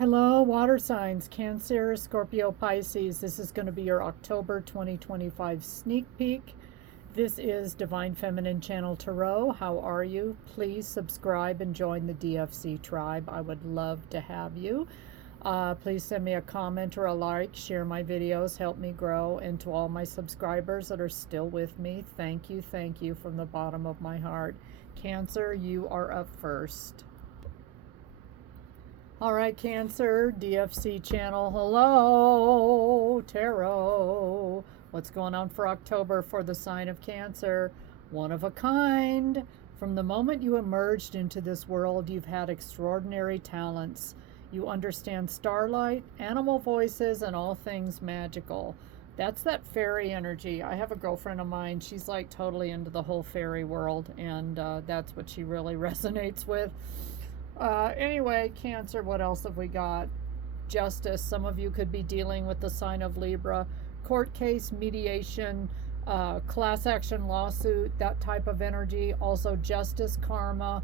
Hello, water signs, Cancer, Scorpio, Pisces. This is going to be your October 2025 sneak peek. This is Divine Feminine Channel Tarot. How are you? Please subscribe and join the DFC tribe. I would love to have you. Please send me a comment or a like. Share my videos. Help me grow. And to all my subscribers that are still with me, thank you from the bottom of my heart. Cancer, you are up first. All right, Cancer, DFC channel. Hello, Tarot. What's going on for October for the sign of Cancer? One of a kind. From the moment you emerged into this world, you've had extraordinary talents. You understand starlight, animal voices, and all things magical. That's that fairy energy. I have a girlfriend of mine. She's like totally into the whole fairy world, and that's what she really resonates with. Anyway, Cancer, what else have we got? Justice. Some of you could be dealing with the sign of Libra. Court case, mediation, class action lawsuit, that type of energy. Also justice, karma,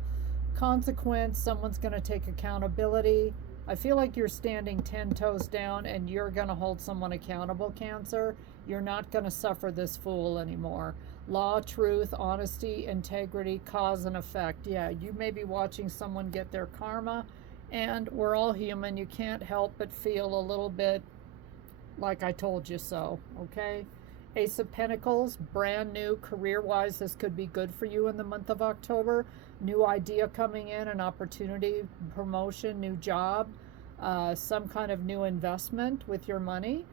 consequence. Someone's going to take accountability. I feel like you're standing 10 toes down and you're going to hold someone accountable, Cancer. You're not going to suffer this fool anymore. Law, truth, honesty, integrity, cause and effect. Yeah, you may be watching someone get their karma, and we're all human. You can't help but feel a little bit like I told you so, okay? Ace of Pentacles, brand new career-wise. This could be good for you in the month of October. New idea coming in, an opportunity, promotion, new job, some kind of new investment with your money,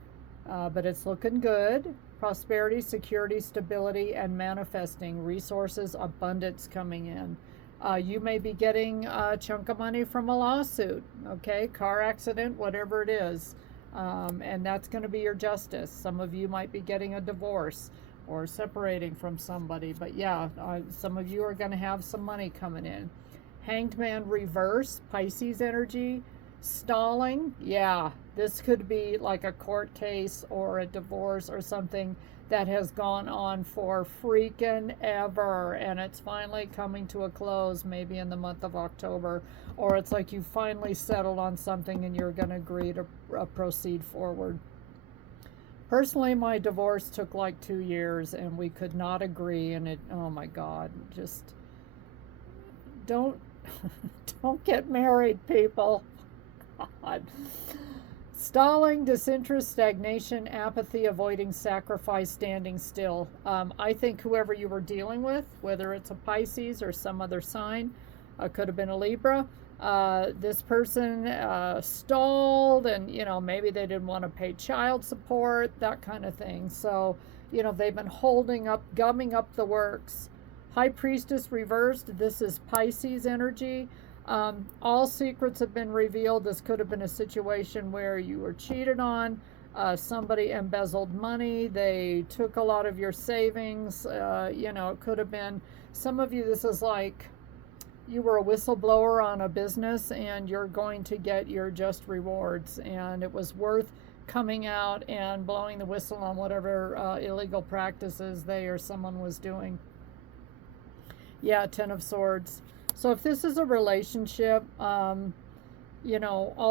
but it's looking good. Prosperity, security, stability, and manifesting resources, abundance coming in. You may be getting a chunk of money from a lawsuit, okay? Car accident, whatever it is. And that's going to be your justice. Some of you might be getting a divorce or separating from somebody. But yeah, some of you are going to have some money coming in. Hanged Man reverse, Pisces energy. Stalling, yeah, this could be like a court case or a divorce or something that has gone on for freaking ever, and it's finally coming to a close, maybe in the month of October, or it's like you finally settled on something and you're going to agree to proceed forward. Personally, my divorce took like 2 years and we could not agree, and it, oh my God, just don't don't get married, people. God. Stalling, disinterest, stagnation, apathy, avoiding sacrifice, standing still. I think whoever you were dealing with, whether it's a Pisces or some other sign, could have been a Libra, this person stalled, and maybe they didn't want to pay child support, that kind of thing. So they've been holding up, gumming up the works. High Priestess reversed. This is Pisces energy. All secrets have been revealed. This could have been a situation where you were cheated on, somebody embezzled money, they took a lot of your savings, it could have been, some of you, this is like you were a whistleblower on a business and you're going to get your just rewards, and it was worth coming out and blowing the whistle on whatever illegal practices they or someone was doing. Yeah, Ten of Swords. So if this is a relationship, all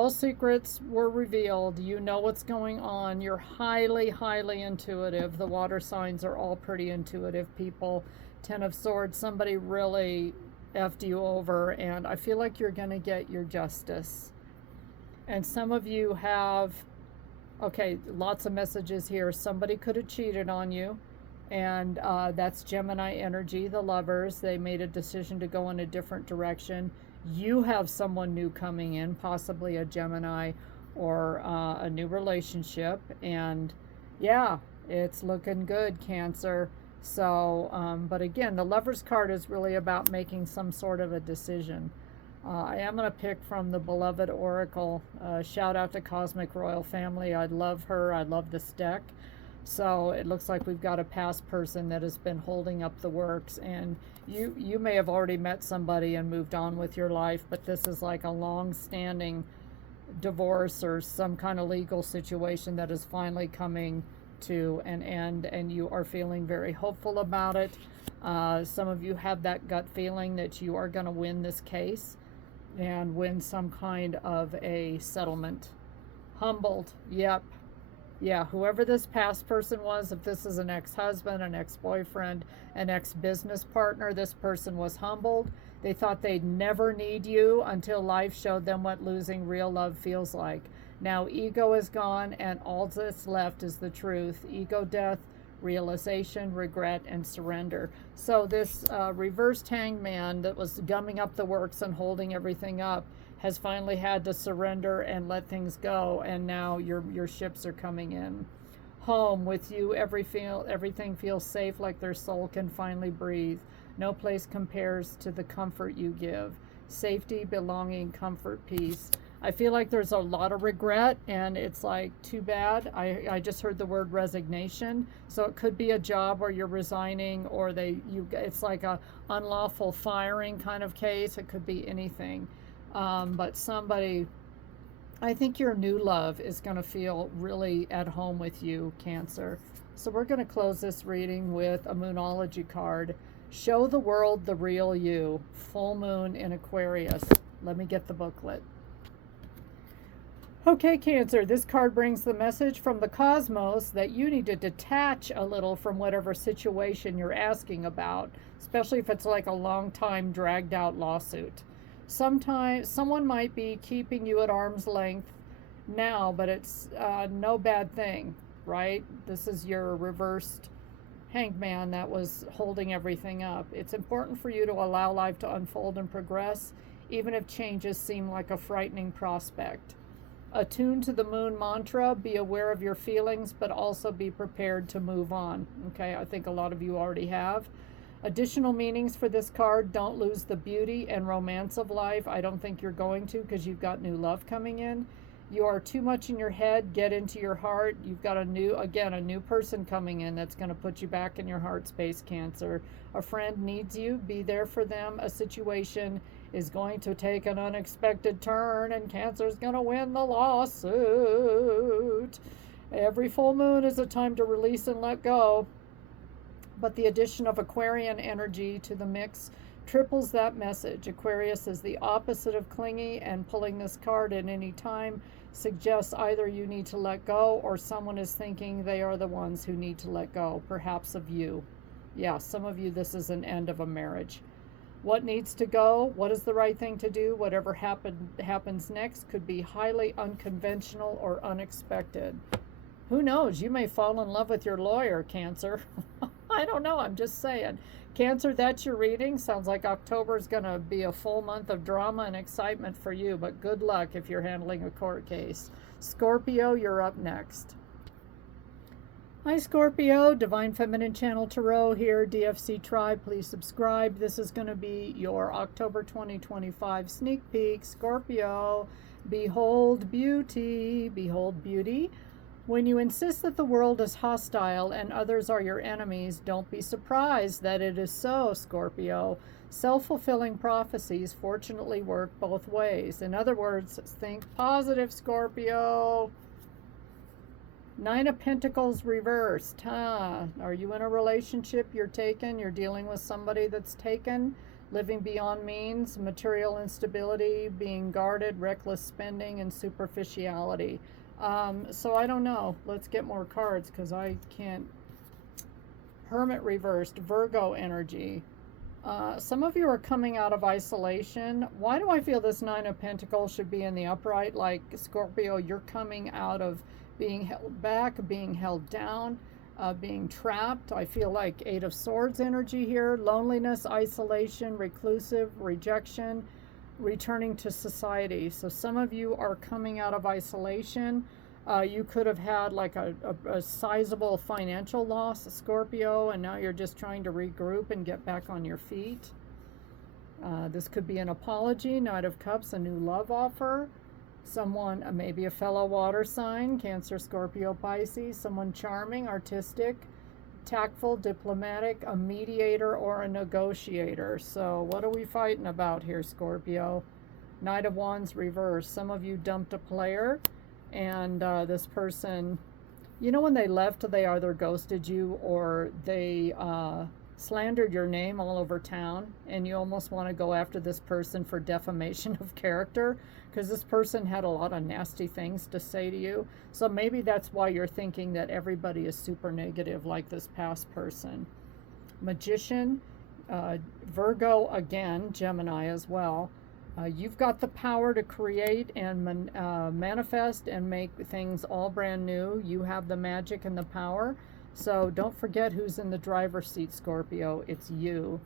secrets were revealed. You know what's going on. You're highly, highly intuitive. The water signs are all pretty intuitive people. Ten of Swords, somebody really effed you over, and I feel like you're going to get your justice. And some of you have, okay, lots of messages here. Somebody could have cheated on you. And that's Gemini energy, the lovers. They made a decision to go in a different direction. You have someone new coming in, possibly a Gemini or a new relationship. And yeah, it's looking good, Cancer. So, but again, the Lover's card is really about making some sort of a decision. I am going to pick from the Beloved Oracle. Shout out to Cosmic Royal Family. I love her. I love this deck. So it looks like we've got a past person that has been holding up the works, and you may have already met somebody and moved on with your life, but this is like a long-standing divorce or some kind of legal situation that is finally coming to an end, and you are feeling very hopeful about it. Some of you have that gut feeling that you are going to win this case. and win some kind of a settlement. Humbled. Yep. Yeah, whoever this past person was, if this is an ex-husband, an ex-boyfriend, an ex-business partner, this person was humbled. They thought they'd never need you until life showed them what losing real love feels like. Now ego is gone, and all that's left is the truth. Ego death, realization, regret, and surrender. So this reversed hangman that was gumming up the works and holding everything up has finally had to surrender and let things go, and now your ships are coming in. Home with you, everything feels safe, like their soul can finally breathe. No place compares to the comfort you give. Safety, belonging, comfort, peace. I feel like there's a lot of regret, and it's like too bad. I just heard the word resignation, so it could be a job where you're resigning, or it's like a unlawful firing kind of case. It could be anything. But somebody, I think your new love is going to feel really at home with you, Cancer. So we're going to close this reading with a Moonology card. Show the world the real you. Full moon in Aquarius. Let me get the booklet. Okay, Cancer, this card brings the message from the cosmos that you need to detach a little from whatever situation you're asking about, especially if it's like a long time dragged out lawsuit. Sometimes someone might be keeping you at arm's length now, but it's no bad thing, right? This is your reversed hangman that was holding everything up. It's important for you to allow life to unfold and progress, even if changes seem like a frightening prospect. Attuned to the moon mantra, be aware of your feelings, but also be prepared to move on. Okay, I think a lot of you already have. Additional meanings for this card: don't lose the beauty and romance of life. I don't think you're going to, because you've got new love coming in. You are too much in your head. Get into your heart. You've got a new person coming in that's going to put you back in your heart space, Cancer. A friend needs you. Be there for them. A situation is going to take an unexpected turn, and Cancer's going to win the lawsuit. Every full moon is a time to release and let go. But the addition of Aquarian energy to the mix triples that message. Aquarius is the opposite of clingy, and pulling this card at any time suggests either you need to let go, or someone is thinking they are the ones who need to let go, perhaps of you. Yeah, some of you, this is an end of a marriage. What needs to go? What is the right thing to do? Whatever happens next could be highly unconventional or unexpected. Who knows? You may fall in love with your lawyer, Cancer. I don't know. I'm just saying. Cancer, that's your reading. Sounds like October is going to be a full month of drama and excitement for you, but good luck if you're handling a court case. Scorpio, you're up next. Hi, Scorpio. Divine Feminine Channel Tarot here. DFC Tribe, please subscribe. This is going to be your October 2025 sneak peek. Scorpio, behold beauty. Behold beauty. When you insist that the world is hostile and others are your enemies, don't be surprised that it is so, Scorpio. Self-fulfilling prophecies fortunately work both ways. In other words, think positive, Scorpio. Nine of Pentacles reversed. Are you in a relationship? You're taken. You're dealing with somebody that's taken. Living beyond means, material instability, being guarded, reckless spending, and superficiality. So I don't know. Let's get more cards, because I can't. Hermit reversed. Virgo energy. Some of you are coming out of isolation. Why do I feel this Nine of Pentacles should be in the upright? Like, Scorpio, you're coming out of being held back, being held down, being trapped. I feel like Eight of Swords energy here. Loneliness, isolation, reclusive, rejection, returning to society. So some of you are coming out of isolation. You could have had like a sizable financial loss, Scorpio, and now you're just trying to regroup and get back on your feet. This could be an apology. Knight of Cups, a new love offer. Someone, maybe a fellow water sign, Cancer, Scorpio, Pisces, someone charming, artistic, tactful, diplomatic, a mediator, or a negotiator. So what are we fighting about here, Scorpio? Knight of Wands reverse. Some of you dumped a player, and this person, you know, when they left, they either ghosted you or they slandered your name all over town, and you almost want to go after this person for defamation of character, because this person had a lot of nasty things to say to you. So maybe that's why you're thinking that everybody is super negative, like this past person. Magician, Virgo again, Gemini as well. You've got the power to create and manifest and make things all brand new. You have the magic and the power. So don't forget who's in the driver's seat, Scorpio. It's you.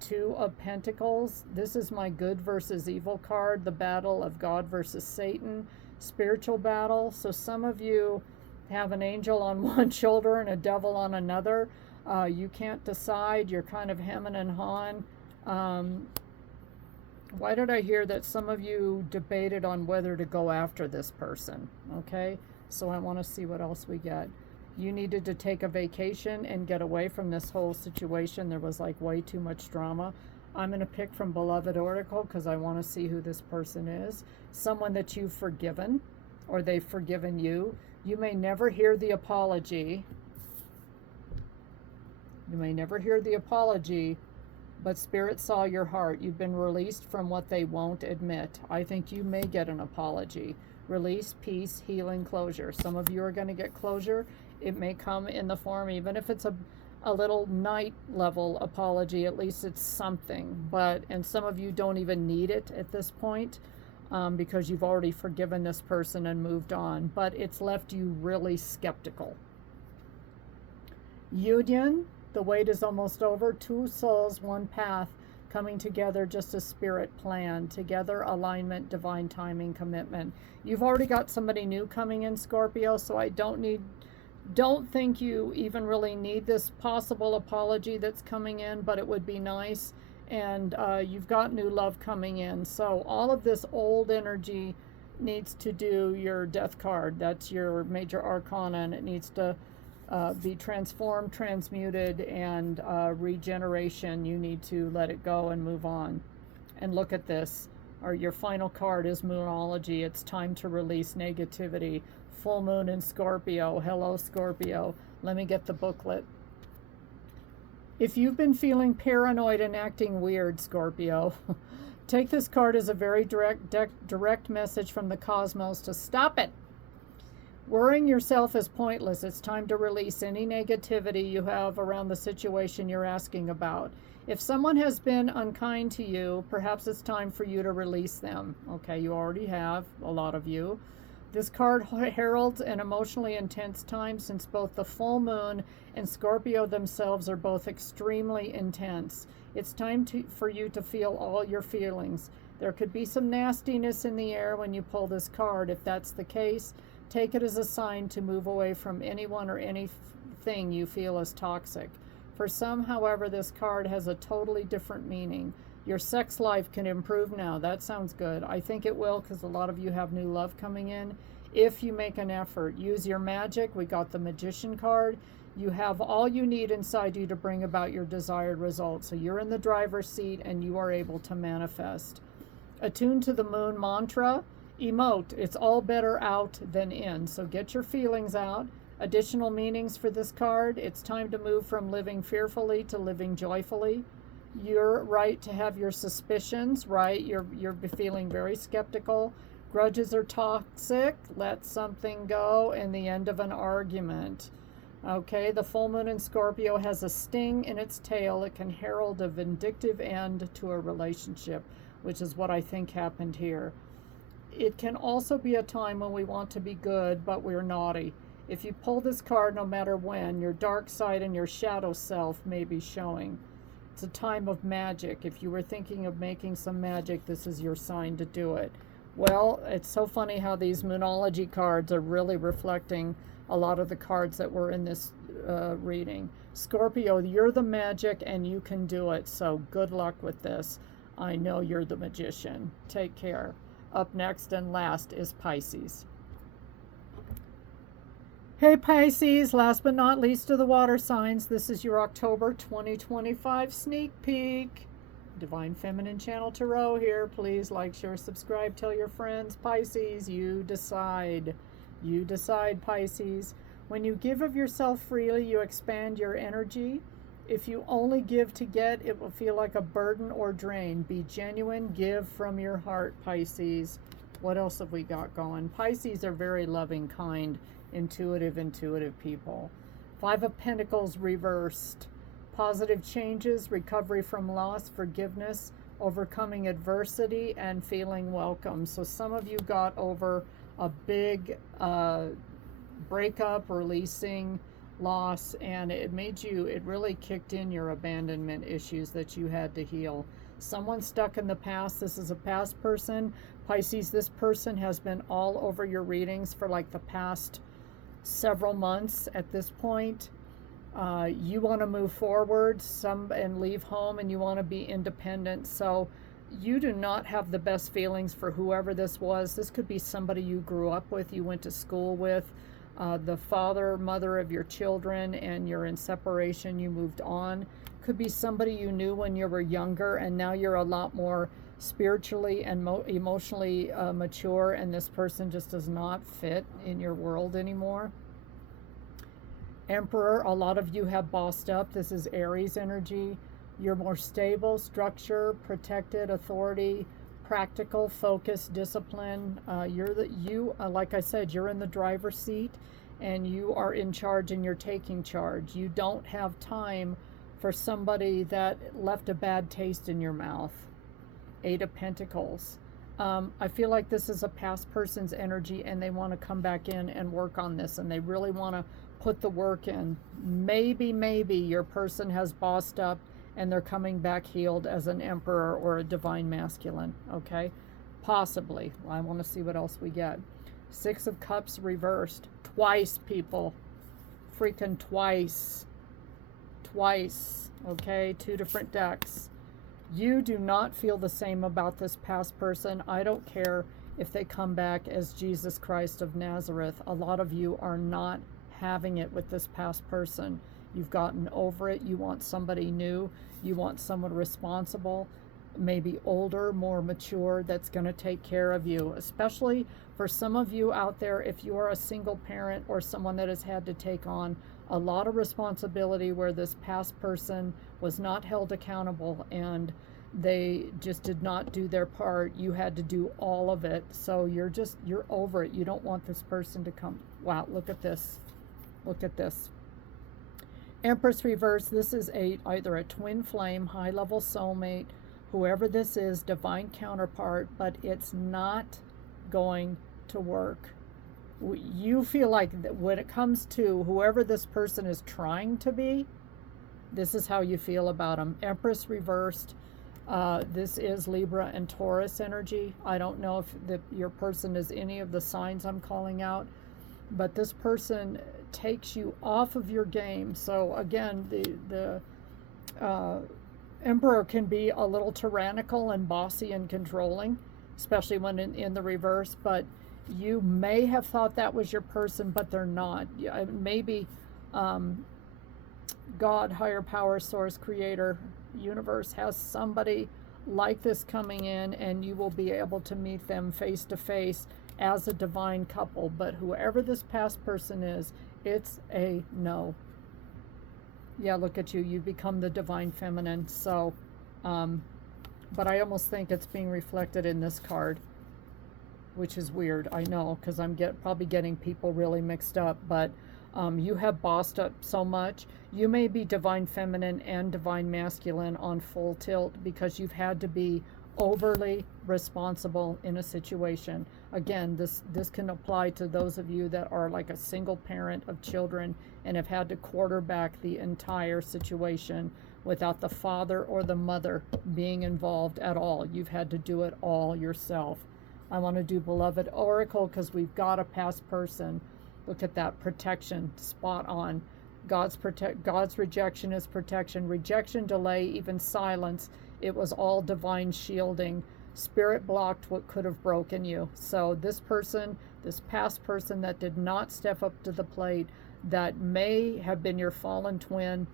Two of Pentacles. This is my good versus evil card, the battle of God versus Satan, spiritual battle. So some of you have an angel on one shoulder and a devil on another. You can't decide. You're kind of hemming and hawing. Why did I hear that some of you debated on whether to go after this person? Okay, so I want to see what else we get. You needed to take a vacation and get away from this whole situation. There was like way too much drama. I'm going to pick from Beloved Oracle because I want to see who this person is. Someone that you've forgiven or they've forgiven you. You may never hear the apology. You may never hear the apology, but Spirit saw your heart. You've been released from what they won't admit. I think you may get an apology. Release, peace, healing, closure. Some of you are going to get closure. It may come in the form, even if it's a little night level apology, at least it's something. And some of you don't even need it at this point because you've already forgiven this person and moved on. But it's left you really skeptical. Union, the wait is almost over. Two souls, one path, coming together just as Spirit planned. Together, alignment, divine timing, commitment. You've already got somebody new coming in, Scorpio, so I don't think you even really need this possible apology that's coming in, but it would be nice. And you've got new love coming in. So all of this old energy needs to do your death card. That's your major arcana, and it needs to be transformed, transmuted, and regeneration. You need to let it go and move on. And look at this. Your final card is Moonology. It's time to release negativity. Full moon in Scorpio. Hello, Scorpio. Let me get the booklet. If you've been feeling paranoid and acting weird, Scorpio, take this card as a very direct message from the cosmos to stop it. Worrying yourself is pointless. It's time to release any negativity you have around the situation you're asking about. If someone has been unkind to you, perhaps it's time for you to release them. Okay, you already have, a lot of you. This card heralds an emotionally intense time since both the full moon and Scorpio themselves are both extremely intense. It's time for you to feel all your feelings. There could be some nastiness in the air when you pull this card. If that's the case, take it as a sign to move away from anyone or anything you feel is toxic. For some, however, this card has a totally different meaning. Your sex life can improve now. That sounds good. I think it will because a lot of you have new love coming in. If you make an effort, use your magic. We got the Magician card. You have all you need inside you to bring about your desired results. So you're in the driver's seat and you are able to manifest. Attune to the moon mantra. Emote. It's all better out than in. So get your feelings out. Additional meanings for this card. It's time to move from living fearfully to living joyfully. You're right to have your suspicions, right? You're feeling very skeptical. Grudges are toxic. Let something go. And the end of an argument. Okay, the full moon in Scorpio has a sting in its tail. It can herald a vindictive end to a relationship, which is what I think happened here. It can also be a time when we want to be good, but we're naughty. If you pull this card, no matter when, your dark side and your shadow self may be showing. It's a time of magic. If you were thinking of making some magic, this is your sign to do it. Well, it's so funny how these Moonology cards are really reflecting a lot of the cards that were in this reading. Scorpio, you're the magic and you can do it. So good luck with this. I know you're the magician. Take care. Up next and last is Pisces. Hey Pisces, last but not least of the water signs, this is your October 2025 sneak peek. Divine Feminine Channel Tarot here. Please like, share, subscribe, tell your friends. Pisces, you decide. You decide, Pisces. When you give of yourself freely, you expand your energy. If you only give to get, it will feel like a burden or drain. Be genuine, give from your heart, Pisces. What else have we got going? Pisces are very loving, kind, intuitive people. Five of Pentacles reversed. Positive changes, recovery from loss, forgiveness, overcoming adversity, and feeling welcome. So some of you got over a big breakup, releasing, loss, and it really kicked in your abandonment issues that you had to heal. Someone stuck in the past. This is a past person. Pisces, this person has been all over your readings for like the past several months at this point. You want to move forward and leave home, and you want to be independent. So you do not have the best feelings for whoever this was. This could be somebody you grew up with, you went to school with, the father, mother of your children, and you're in separation, you moved on. Could be somebody you knew when you were younger, and now you're a lot more spiritually and emotionally mature, and this person just does not fit in your world anymore. Emperor, a lot of you have bossed up. This is Aries energy. You're more stable, structure, protected, authority, practical, focus, discipline. Like I said, you're in the driver's seat, and you are in charge, and you're taking charge. You don't have time for somebody that left a bad taste in your mouth. Eight of Pentacles. I feel like this is a past person's energy, and they want to come back in and work on this, and they really want to put the work in. Maybe your person has bossed up and they're coming back healed as an emperor or a divine masculine, okay? Possibly. I want to see what else we get. Six of Cups reversed. Twice, people. Freaking twice. Twice, okay? Two different decks. You do not feel the same about this past person. I don't care if they come back as Jesus Christ of Nazareth. A lot of you are not having it with this past person. You've gotten over it. You want somebody new. You want someone responsible, maybe older, more mature, that's going to take care of you. Especially for some of you out there, if you are a single parent or someone that has had to take on a lot of responsibility where this past person was not held accountable and they just did not do their part. You had to do all of it. So you're over it. You don't want this person to come. Wow, look at this. Look at this. Empress reverse. This is either a twin flame, high-level soulmate, whoever this is, divine counterpart, but it's not going to work. You feel like when it comes to whoever this person is trying to be, this is how you feel about them. Empress reversed. This is Libra and Taurus energy. I don't know if your person is any of the signs I'm calling out, but this person takes you off of your game. So again, the Emperor can be a little tyrannical and bossy and controlling, especially when in the reverse, but you may have thought that was your person, but they're not. Maybe God, higher power, source, creator, universe has somebody like this coming in, and you will be able to meet them face to face as a divine couple. But whoever this past person is, it's a no. Yeah, look at you. You become the divine feminine. So, but I almost think it's being reflected in this card, which is weird. I know, because I'm probably getting people really mixed up. But you have bossed up so much. You may be divine feminine and divine masculine on full tilt because you've had to be overly responsible in a situation. Again, this can apply to those of you that are like a single parent of children and have had to quarterback the entire situation without the father or the mother being involved at all. You've had to do it all yourself. I want to do Beloved Oracle because we've got a past person. Look at that protection, spot on. God's rejection is protection. Rejection, delay, even silence. It was all divine shielding. Spirit blocked what could have broken you. So this person, this past person that did not step up to the plate, that may have been your fallen twin,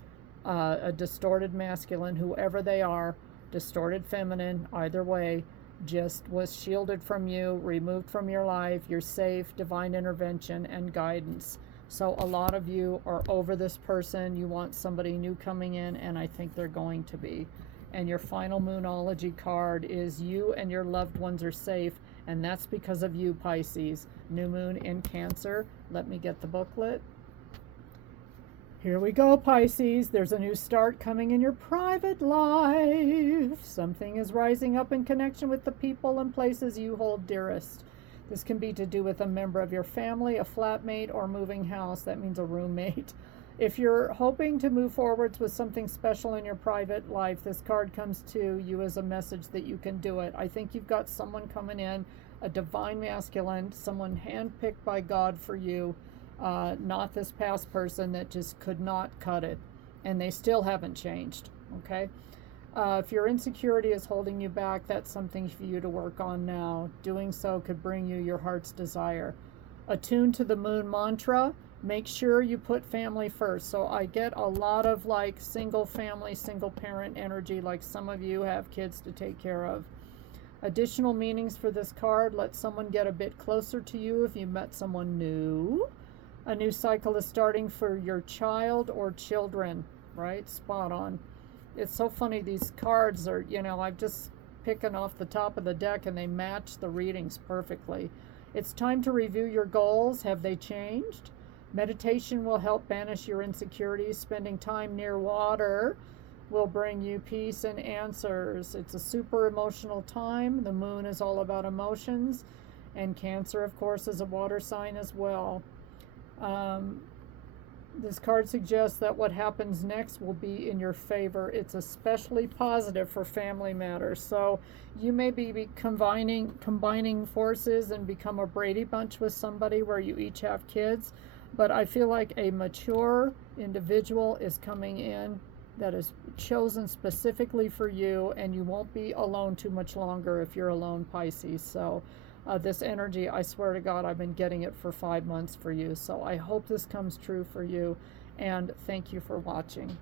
a distorted masculine, whoever they are, distorted feminine, either way, just was shielded from you, removed from your life. You're safe, divine intervention and guidance. So a lot of you are over this person. You want somebody new coming in, and I think they're going to be. And your final Moonology card is you and your loved ones are safe, and that's because of you, Pisces. New moon in Cancer. Let me get the booklet. Here we go, Pisces. There's a new start coming in your private life. Something is rising up in connection with the people and places you hold dearest. This can be to do with a member of your family, a flatmate, or moving house. That means a roommate. If you're hoping to move forwards with something special in your private life, this card comes to you as a message that you can do it. I think you've got someone coming in, a divine masculine, someone handpicked by God for you, not this past person that just could not cut it. And they still haven't changed, okay? If your insecurity is holding you back, that's something for you to work on now. Doing so could bring you your heart's desire. Attune to the moon mantra. Make sure you put family first. So I get a lot of like single family, single parent energy, like some of you have kids to take care of. Additional meanings for this card: let someone get a bit closer to you if you met someone new. A new cycle is starting for your child or children, right? Spot on. It's so funny, these cards are, you know, I'm just picking off the top of the deck and they match the readings perfectly. It's time to review your goals. Have they changed? Meditation will help banish your insecurities. Spending time near water will bring you peace and answers. It's a super emotional time. The moon is all about emotions. And Cancer, of course, is a water sign as well. This card suggests that what happens next will be in your favor. It's especially positive for family matters. So you may be combining forces and become a Brady Bunch with somebody where you each have kids. But I feel like a mature individual is coming in that is chosen specifically for you, and you won't be alone too much longer if you're alone, Pisces. So this energy, I swear to God, I've been getting it for 5 months for you. So I hope this comes true for you, and thank you for watching.